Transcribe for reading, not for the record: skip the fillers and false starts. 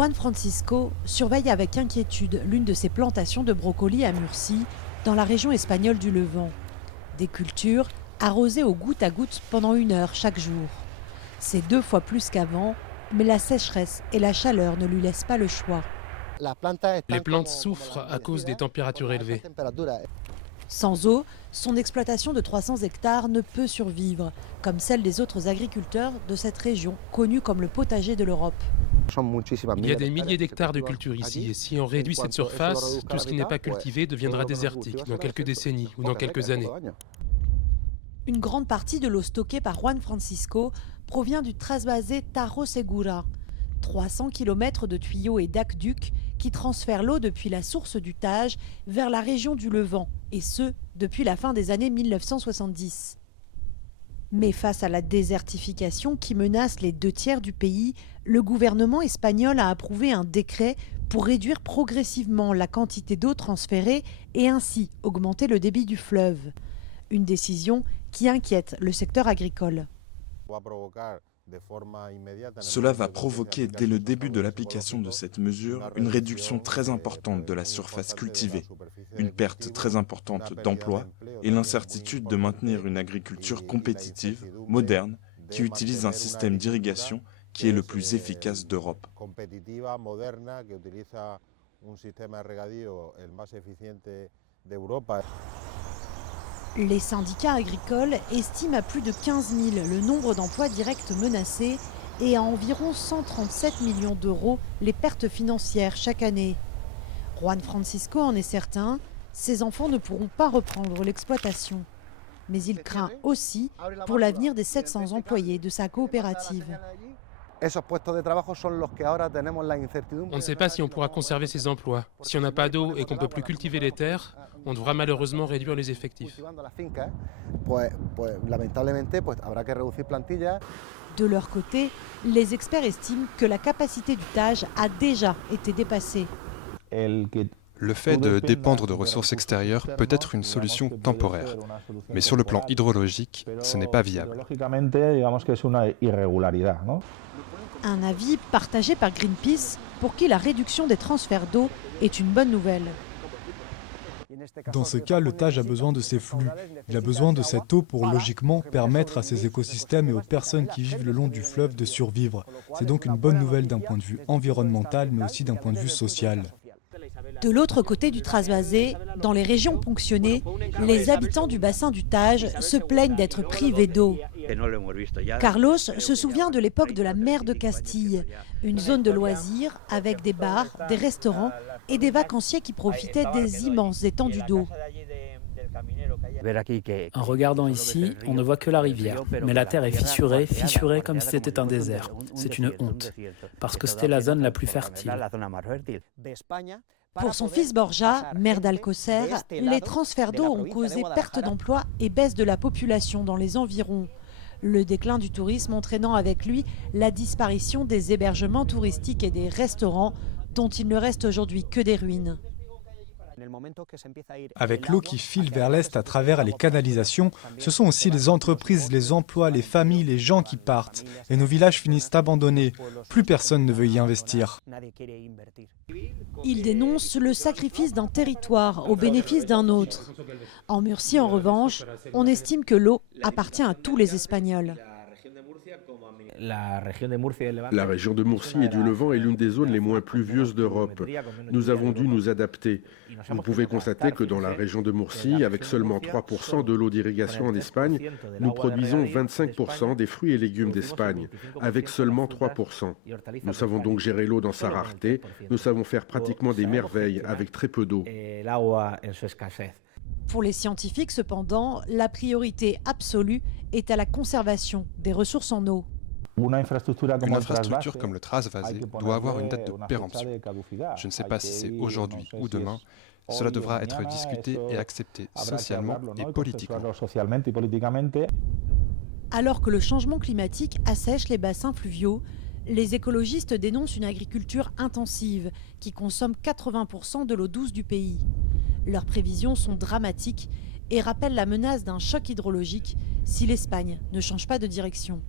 Juan Francisco surveille avec inquiétude l'une de ses plantations de brocolis à Murcie, dans la région espagnole du Levant. Des cultures arrosées au goutte à goutte pendant 1 heure chaque jour. C'est 2 fois plus qu'avant, mais la sécheresse et la chaleur ne lui laissent pas le choix. Les plantes souffrent à cause des températures élevées. Sans eau, son exploitation de 300 hectares ne peut survivre, comme celle des autres agriculteurs de cette région, connue comme le potager de l'Europe. Il y a des milliers d'hectares de culture ici, et si on réduit cette surface, tout ce qui n'est pas cultivé deviendra désertique dans quelques décennies ou dans quelques années. Une grande partie de l'eau stockée par Juan Francisco provient du trasvasé Tajo Segura. 300 km de tuyaux et d'aqueducs qui transfèrent l'eau depuis la source du Tage vers la région du Levant, et ce, depuis la fin des années 1970. Mais face à la désertification qui menace les 2/3 du pays, le gouvernement espagnol a approuvé un décret pour réduire progressivement la quantité d'eau transférée et ainsi augmenter le débit du fleuve. Une décision qui inquiète le secteur agricole. Cela va provoquer dès le début de l'application de cette mesure une réduction très importante de la surface cultivée, une perte très importante d'emplois et l'incertitude de maintenir une agriculture compétitive, moderne, qui utilise un système d'irrigation qui est le plus efficace d'Europe. Les syndicats agricoles estiment à plus de 15 000 le nombre d'emplois directs menacés et à environ 137 millions d'euros les pertes financières chaque année. Juan Francisco en est certain, ses enfants ne pourront pas reprendre l'exploitation. Mais il craint aussi pour l'avenir des 700 employés de sa coopérative. On ne sait pas si on pourra conserver ces emplois. Si on n'a pas d'eau et qu'on ne peut plus cultiver les terres, on devra malheureusement réduire les effectifs. De leur côté, les experts estiment que la capacité du Tage a déjà été dépassée. Le fait de dépendre de ressources extérieures peut être une solution temporaire, mais sur le plan hydrologique, ce n'est pas viable. Un avis partagé par Greenpeace pour qui la réduction des transferts d'eau est une bonne nouvelle. Dans ce cas, le Tage a besoin de ces flux. Il a besoin de cette eau pour logiquement permettre à ces écosystèmes et aux personnes qui vivent le long du fleuve de survivre. C'est donc une bonne nouvelle d'un point de vue environnemental, mais aussi d'un point de vue social. De l'autre côté du trasvasé, dans les régions ponctionnées, les habitants du bassin du Tage se plaignent d'être privés d'eau. Carlos se souvient de l'époque de la mer de Castille, une zone de loisirs avec des bars, des restaurants et des vacanciers qui profitaient des immenses étendues d'eau. En regardant ici, on ne voit que la rivière, mais la terre est fissurée comme si c'était un désert. C'est une honte, parce que c'était la zone la plus fertile. Pour son fils Borja, maire d'Alcocer, les transferts d'eau ont causé perte d'emplois et baisse de la population dans les environs. Le déclin du tourisme entraînant avec lui la disparition des hébergements touristiques et des restaurants dont il ne reste aujourd'hui que des ruines. Avec l'eau qui file vers l'est à travers les canalisations, ce sont aussi les entreprises, les emplois, les familles, les gens qui partent. Et nos villages finissent abandonnés. Plus personne ne veut y investir. Il dénonce le sacrifice d'un territoire au bénéfice d'un autre. En Murcie, en revanche, on estime que l'eau appartient à tous les Espagnols. La région de Murcie et du Levant est l'une des zones les moins pluvieuses d'Europe. Nous avons dû nous adapter. Vous pouvez constater que dans la région de Murcie, avec seulement 3% de l'eau d'irrigation en Espagne, nous produisons 25% des fruits et légumes d'Espagne, avec seulement 3%. Nous savons donc gérer l'eau dans sa rareté, nous savons faire pratiquement des merveilles avec très peu d'eau. Pour les scientifiques, cependant, la priorité absolue est à la conservation des ressources en eau. Une infrastructure comme le trasvasé doit avoir une date de péremption. Je ne sais pas si c'est aujourd'hui ou demain. Cela devra être discuté et accepté socialement et politiquement. Alors que le changement climatique assèche les bassins fluviaux, les écologistes dénoncent une agriculture intensive qui consomme 80% de l'eau douce du pays. Leurs prévisions sont dramatiques et rappellent la menace d'un choc hydrologique si l'Espagne ne change pas de direction.